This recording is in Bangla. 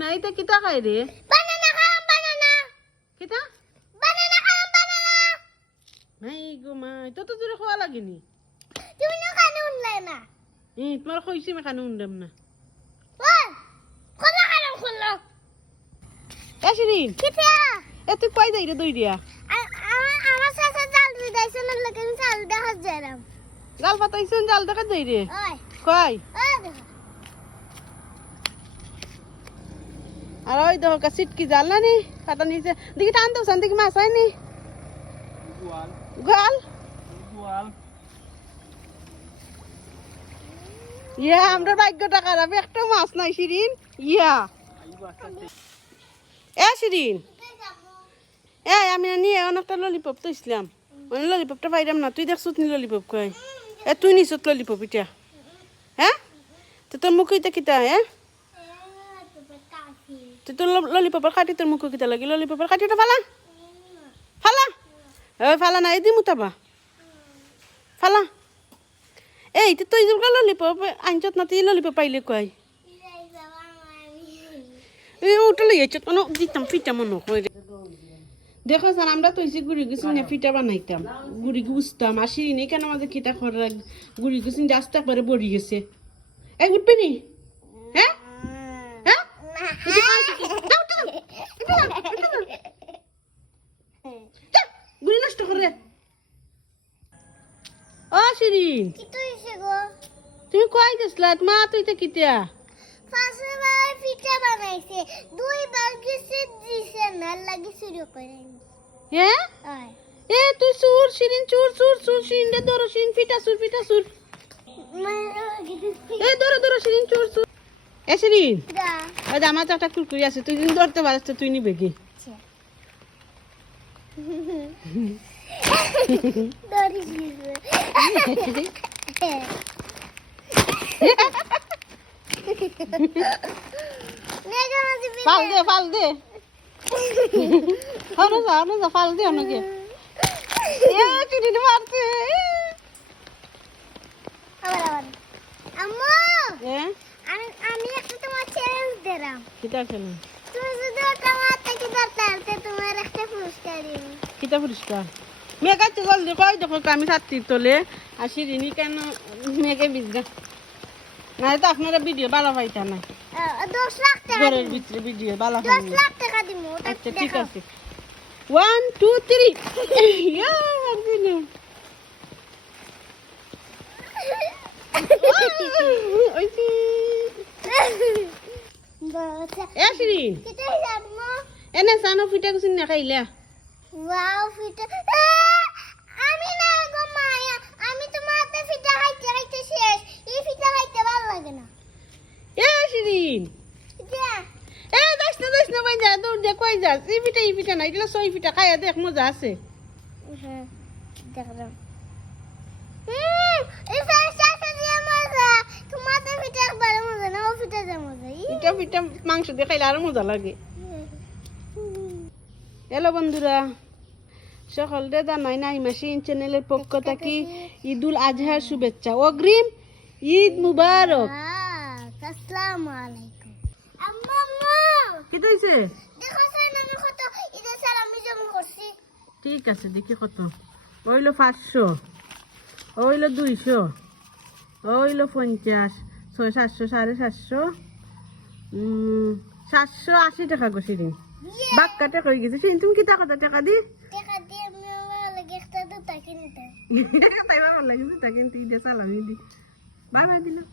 এটা কিতা খাই রে? বানানা খাম বানানা কিতা? বানানা খাম বানানা নাই গো মা এটা তো জোরে খোয়া লাগেনি। তুমি না কানে উনলে না? ই তোমার কইছি আমি খানো উন্ডাম না। খোলা কানে খোলা। এ শিরিন কিতা এ তুই কই যাই রে দই দিয়া। আমার সাথে জাল দিদাইছে না লাগে আমি জাল দেখা যারাম জাল পাতাইছেন জাল দেখা যাই রে ওই কই ওই দেখো আর ওই দেখো কা সিটকি জাল নি পাতা নিচে দেখি টান দাও দেখি মাছ হয়নি গোয়াল? ইয়া আমরা ভাগ্যটা খারাপ একটা মাছ নাই শিরিন। ইয়া। এ শিরিন। এ আমি নিয়ে অনেকটা ললিপপ তো ইসলাম মানে ললিপপটা পাইলাম না তুই দেখছত নি ললিপপ কয় এ তুই নিছত ললিপপ এটা হ্যাঁ? তো তোর মুখ এটা কিতা হ্যাঁ? তুই তোর ললিপপের কাটি তোর মুখ লাগে ললিপপের কাটিটা ফালা ফালা ওই ফালা না এদি মুতাবা ফালা এই তো তুই যেগুলো ললিপপ আনছত না তুই ললিপপ পাইলে কয় ওটা যাচ্ছে কোনো দিতাম ফিটা মনে হয় রে। দেখো স্যার, আমরা তো এসে গুড়ি গুছিন ফিটা বানাইতাম। গুড়ি গুছতাম। আর শিরিনি কেন আমাদের খিতা খরা গুড়ি গুছিন জাস্ত একবারে বড়ি গেছে। এই, উঠবে নি? হ্যাঁ? নষ্ট করে ও শিরিন তুমি কই গেছলা মা তুই তো পিঠা বানাইছে দুই বার গেছে দিছে না লাগি শুরু হ্যাঁ এ তুই সুর শিরিন চুর চুর চুর শিরিন ধরো শিরিন ফিটা সুর ফিটা সুর এ ধরো ধরো শিরিন চুর চুর এ শিরিন? ওই আমার তো একটা কুরকুরি আছে তুই যদি ধরতে তুই নিবে কি? ফাল দে ফাল দে। হনো যা হনো যা ফাল দে হনো কে এ মারছে আম্মু এ আমি আমি একটা তোমার দিলাম। কিতা খেলো? তুমি যদি ওটা মারতে কি পারতে তোমার একটা পুরস্কার দিব কিতা পুরস্কার মেয়ে কাছে জলদি কই দেখো আমি ছাত্রী তোলে। আর শিরিনি কেন মেয়েকে বিজগা না তো আপনারা ভিডিও ভালো পাইতা না ঘরের ভিতরে ভিডিও ভালো পাই আচ্ছা ঠিক আছে। ওয়ান টু থ্রি বাচ্চা, এ? এনে সানো ফিটা কুছিন না খাইলা ওয়াও, ফিটা। আহ, আমি না গো মায়া, আমি তোমার হাতে ফিটা খাইতে খাইতে শেষ। এই ফিটা খাইতে ভালো লাগে না। এ শিরিন যা। এ যাস না ভাই যা দৌড় যা কই যাস এই ফিটা এই ফিটা না এগুলো সই ফিটা খাইয়া দেখ মজা আছে হ্যাঁ, দেখলাম। উম, এই ফিটা খেতে মজা। তোমার হাতে ফিটা একবারে মজা না, ও ফিটা যে ফিটা মাংস দিয়ে খাইলে আরও মজা লাগে। হ্যালো বন্ধুরা সকলকে জানাই নাই মাসিন চ্যানেলের পক্ষ থেকে ঈদুল আজহার শুভেচ্ছা। অগ্রিম ঈদ মুবারক। আসসালামু আলাইকুম। আম্মু, কি দেখো সাইন আমি কত ঈদের সালামি জমা করছি। ঠিক আছে দেখি কত। ওইলো পাঁচশো ওইলো দুইশো ওইলো পঞ্চাশ ছয় সাতশো সাড়ে সাতশো। উম, সাতশো আশি টাকা গো সিরিং বাক্কা টাকা হয়ে গেছে তুমি কি টাকা টাকা দি তাই ভালো লাগছে তাকে দিয়ে চালামি দি। বাই বাই দিলাম